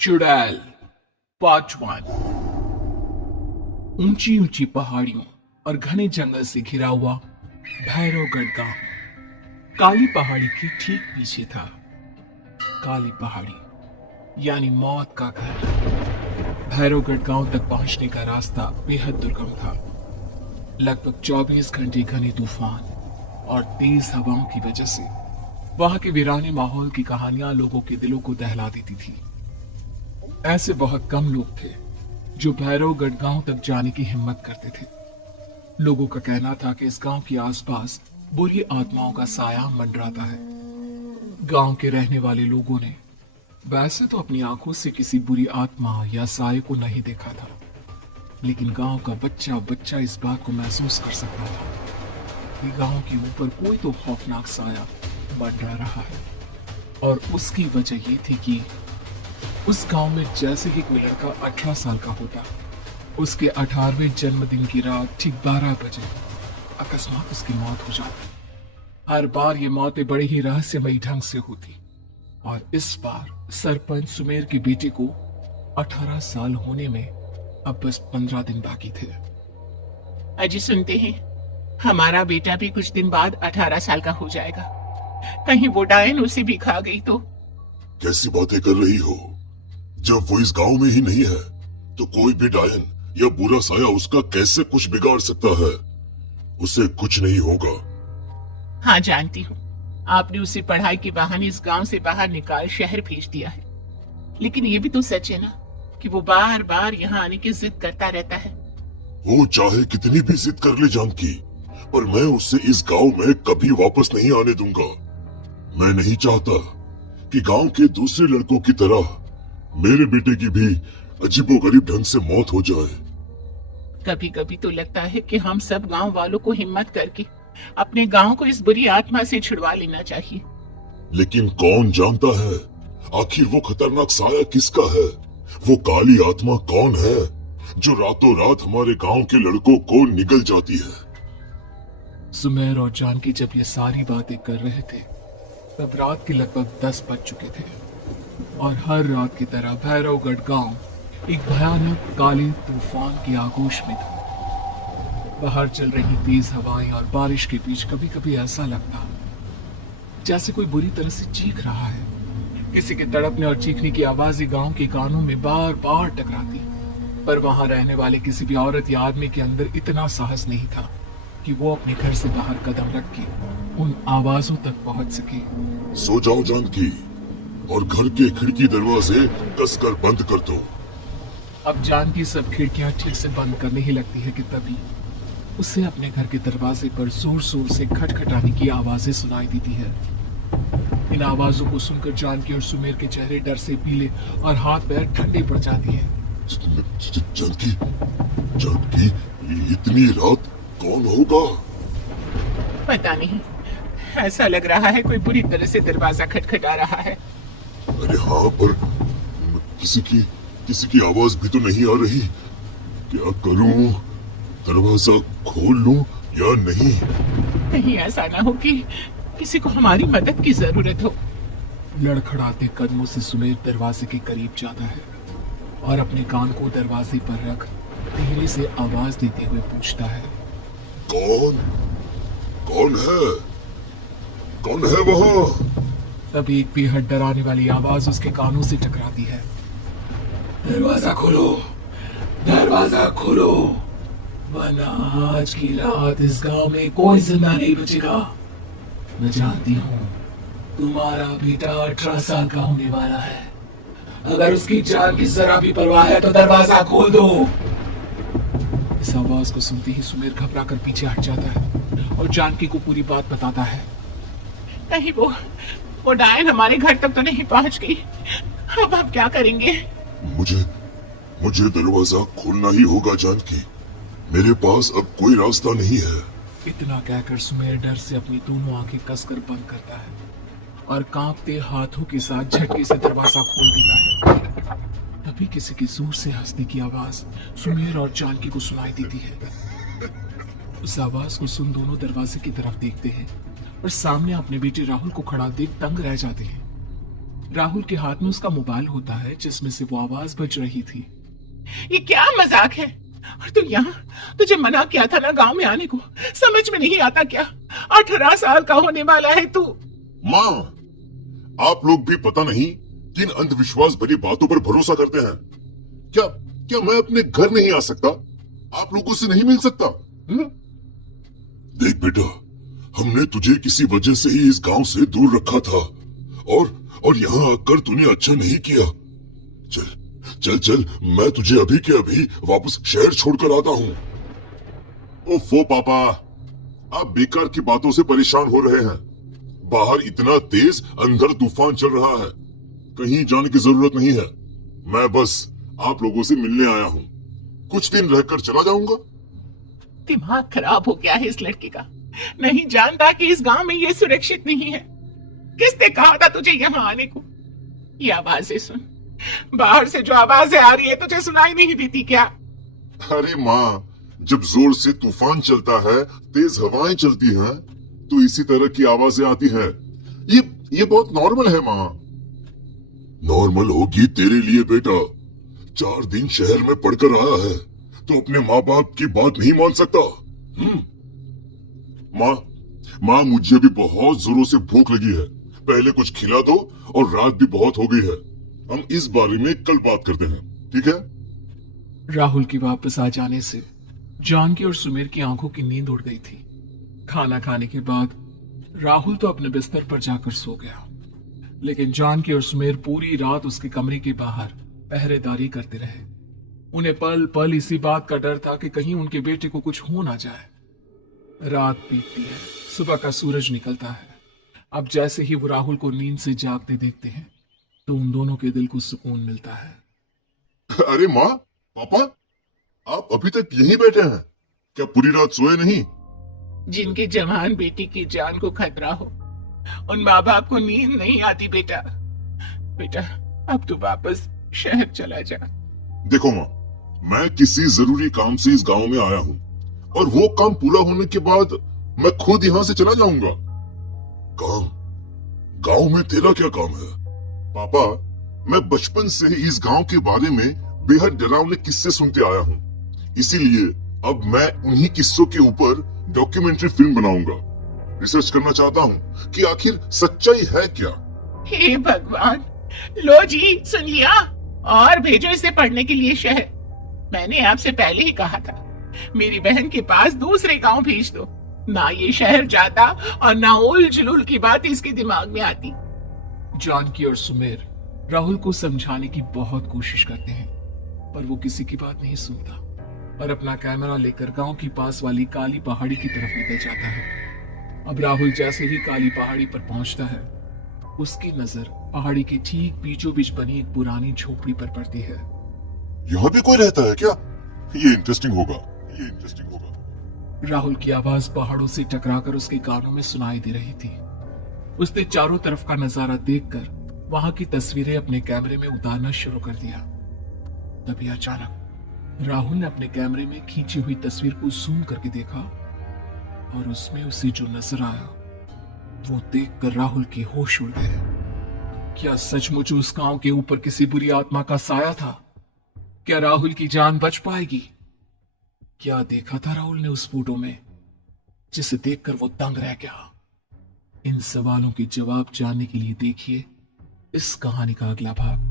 चुड़ैल पार्ट 1। ऊंची ऊंची पहाड़ियों और घने जंगल से घिरा हुआ भैरवगढ़ गांव काली पहाड़ी के ठीक पीछे था। काली पहाड़ी यानी मौत का घर। भैरवगढ़ गांव तक पहुंचने का रास्ता बेहद दुर्गम था। लगभग 24 घंटे घने तूफान और तेज हवाओं की वजह से वहां के वीराने माहौल की कहानियां लोगों के दिलों को दहला देती थी। ऐसे बहुत कम लोग थे जो भैरवगढ़ गांव तक जाने की हिम्मत करते थे। लोगों का कहना था कि इस गांव के आसपास बुरी आत्माओं का साया मंडराता है। गांव के रहने वाले लोगों ने वैसे तो अपनी आंखों से किसी बुरी आत्मा या साये को नहीं देखा था, लेकिन गांव का बच्चा बच्चा इस बात को महसूस कर सकता था कि गांव के ऊपर कोई तो खौफनाक साया मंडरा रहा है। और उसकी वजह ये थी कि उस गांव में जैसे ही कोई लड़का 18 साल का होता, उसके 18वें जन्मदिन की रात ठीक 12 बजे अकस्मात उसकी मौत हो जाती। हर बार ये मौतें बड़े ही रहस्यमयी ढंग से होती और इस बार सरपंच सुमेर की बेटी को 18 साल होने में अब बस 15 दिन बाकी थे। अजी सुनते हैं, हमारा बेटा भी कुछ दिन बाद 18 साल का हो जाएगा। कहीं वो डायन उसे भी खा गई तो? कैसी बातें कर रही हो? जब वो इस गांव में ही नहीं है तो कोई भी डायन या बुरा साया उसका कैसे कुछ बिगाड़ सकता है? उसे कुछ नहीं होगा। हाँ जानती हूँ, आपने उसे पढ़ाई के बहाने इस गांव से बाहर निकाल शहर भेज दिया है, लेकिन ये भी तो सच है ना कि वो बार बार यहाँ आने की जिद करता रहता है। वो चाहे कितनी भी जिद कर ले जानकी, पर मैं उसे इस गांव में कभी वापस नहीं आने दूंगा। मैं नहीं चाहता कि गांव के दूसरे लड़कों की तरह मेरे बेटे की भी अजीबोगरीब ढंग से मौत हो जाए। कभी कभी तो लगता है कि हम सब गांव वालों को हिम्मत करके अपने गांव को इस बुरी आत्मा से छुड़वा लेना चाहिए। लेकिन कौन जानता है आखिर वो खतरनाक साया किसका है? वो काली आत्मा कौन है जो रातों रात हमारे गांव के लड़कों को निगल जाती है? सुमेर और जानकी जब ये सारी बातें कर रहे थे तब रात के लगभग 10 बज चुके थे और हर रात की तरह भैरवगढ़ गांव एक भयानक काले तूफान की आगोश में था। बाहर चल रही तेज हवाएं और बारिश के बीच कभी कभी ऐसा लगता जैसे कोई बुरी तरह से चीख रहा है। किसी के तड़पने और चीखने की आवाजें गांव के कानों में बार बार टकराती, पर वहां रहने वाले किसी भी औरत या आदमी के अंदर इतना साहस नहीं था कि वो अपने घर से बाहर कदम रख के उन आवाजों तक पहुंच सके। सो जाओ जानकी और घर के खिड़की दरवाजे कसकर बंद कर दो। अब जानकी सब खिड़कियां ठीक से बंद करने ही लगती है कि तभी उसे अपने घर के दरवाजे पर जोर जोर से खटखटाने की आवाजें सुनाई देती है। इन आवाजों को सुनकर जानकी और सुमेर के चेहरे डर से पीले और हाथ पैर ठंडे पड़ जाती हैं। जानकी, जानकी, इतनी रात कौन होगा? पता नहीं, ऐसा लग रहा है कोई बुरी तरह से दरवाजा खटखटा रहा है। अरे हाँ, पर किसी की आवाज भी तो नहीं आ रही। क्या करूं? दरवाजा खोल लूं या नहीं? कहीं ऐसा ना हो कि किसी को हमारी मदद की जरूरत हो। लड़खड़ाते कदमों से सुमेर दरवाजे के करीब जाता है और अपने कान को दरवाजे पर रख धीरे से आवाज देते हुए पूछता है, कौन कौन है? कौन है वहाँ? तभी एक बेहद डराने वाली आवाज उसके कानों से टकराती है। दरवाजा खोलो, दरवाजा खोलो, वरना आज की रात इस गांव में कोई जिंदा नहीं बचेगा। मैं जानती हूँ तुम्हारा बेटा 18 साल का होने वाला है। अगर उसकी जान की जरा भी परवाह है तो दरवाजा खोल दो। इस आवाज को सुनते ही सुमेर घबरा कर पीछे हट जाता है और जानकी को पूरी बात बताता है। कहीं वो डायन हमारे घर तक तो नहीं पहुंच गई? अब हम क्या करेंगे? मुझे दरवाजा खोलना ही होगा जानकी। मेरे पास अब कोई रास्ता नहीं है। इतना कहकर सुमेर डर से अपनी दोनों आंखें कसकर बंद करता है और कांपते हाथों के साथ झटके से दरवाजा खोल देता है। तभी किसी की जोर से हंसने की आवाज सुमेर और जानकी को सुनाई देती है। उस आवाज को सुन दोनों दरवाजे की तरफ देखते हैं और सामने अपने बेटे राहुल को खड़ा देख दंग रह जाते हैं। राहुल के हाथ में उसका मोबाइल होता है जिसमें से वो आवाज बज रही थी। ये क्या मजाक है? और तू यहाँ, तुझे मना किया था ना गांव में आने को, समझ में नहीं आता क्या? 18 साल का होने वाला है तू। माँ, आप लोग भी पता नहीं किन अंधविश्वास भरी बातों पर भरोसा करते हैं। क्या क्या मैं अपने घर नहीं आ सकता? आप लोगों से नहीं मिल सकता? देख बेटा, हमने तुझे किसी वजह से ही इस गांव से दूर रखा था और यहाँ आकर तूने अच्छा नहीं किया। चल चल चल, मैं तुझे अभी के अभी वापस शहर छोड़कर आता हूँ। ओफो पापा, आप बेकार की बातों से परेशान हो रहे हैं। बाहर इतना तेज अंधर तूफान चल रहा है, कहीं जाने की जरूरत नहीं है। मैं बस आप लोगों से मिलने आया हूँ, कुछ दिन रहकर चला जाऊंगा। दिमाग खराब हो गया है इस लड़के का, नहीं जानता कि इस गांव में ये सुरक्षित नहीं है। किसने कहा था तुझे यहाँ आने को? ये आवाजें सुन, बाहर से जो आवाजें आ रही है तुझे सुनाई नहीं देती क्या? अरे माँ, जब जोर से तूफान चलता है, तेज हवाएं चलती हैं, तो इसी तरह की आवाजें आती हैं। ये बहुत नॉर्मल है माँ। नॉर्मल होगी तेरे लिए बेटा। 4 दिन शहर में पढ़कर आया है तो अपने माँ बाप की बात नहीं मान सकता। माँ, मुझे भी बहुत जोरों से भूख लगी है, पहले कुछ खिला दो, और रात भी बहुत हो गई है। हम इस बारे में कल बात करते हैं, ठीक है? राहुल की वापस आ जाने से जानकी और सुमेर की आंखों की नींद उड़ गई थी। खाना खाने के बाद राहुल तो अपने बिस्तर पर जाकर सो गया, लेकिन जानकी और सुमेर पूरी रात उसके कमरे के बाहर पहरेदारी करते रहे। उन्हें पल पल इसी बात का डर था कि कहीं उनके बेटे को कुछ हो ना जाए। रात बीतती है, सुबह का सूरज निकलता है। अब जैसे ही वो राहुल को नींद से जागते देखते हैं तो उन दोनों के दिल को सुकून मिलता है। अरे माँ, पापा, आप अभी तक यहीं बैठे हैं? क्या पूरी रात सोए नहीं? जिनकी जवान बेटी की जान को खतरा हो, उन माँ बाप को नींद नहीं आती बेटा। बेटा, अब तू वापस शहर चला जा। देखो माँ, मैं किसी जरूरी काम से इस गांव में आया हूँ, और वो काम पूरा होने के बाद मैं खुद यहाँ से चला जाऊंगा। काम? गांव में तेरा क्या काम है? पापा, मैं बचपन से ही इस गांव के बारे में बेहद डरावने किस्से सुनते आया हूँ, इसीलिए अब मैं उन्हीं किस्सों के ऊपर डॉक्यूमेंट्री फिल्म बनाऊंगा। रिसर्च करना चाहता हूँ कि आखिर सच्चाई है क्या। हे भगवान, लो जी, सुन लिया, और भेजो इसे पढ़ने के लिए शहर। मैंने आपसे पहले ही कहा था, मेरी बहन के पास दूसरे गांव भेज दो। ना ये शहर जाता और ना उल जुलूल की बात इसके दिमाग में आती। जानकी और सुमेर राहुल को समझाने की बहुत कोशिश करते हैं, पर वो किसी की बात नहीं सुनता और अपना कैमरा लेकर गांव की पास वाली काली पहाड़ी की तरफ निकल जाता है। अब राहुल जैसे ही काली पहाड़ी पर पहुंचता है, उसकी नजर पहाड़ी के ठीक बीचों बीच बनी एक पुरानी झोपड़ी पर पड़ती है। यहाँ भी कोई रहता है क्या? ये इंटरेस्टिंग होगा। राहुल की आवाज पहाड़ों से टकराकर उसके कानों में सुनाई दे रही थी। उसने चारों तरफ का नजारा देखकर वहां की तस्वीरें अपने कैमरे में उतारना शुरू कर दिया। तभी अचानक राहुल ने अपने कैमरे में खींची हुई तस्वीर को जूम करके देखा, और उसमें उसे जो नजर आया वो देखकर राहुल के होश उड़ गए। क्या सचमुच उस गांव के ऊपर किसी बुरी आत्मा का साया था? क्या राहुल की जान बच पाएगी? क्या देखा था राहुल ने उस फोटो में जिसे देखकर वो दंग रह गया? इन सवालों के जवाब जानने के लिए देखिए इस कहानी का अगला भाग।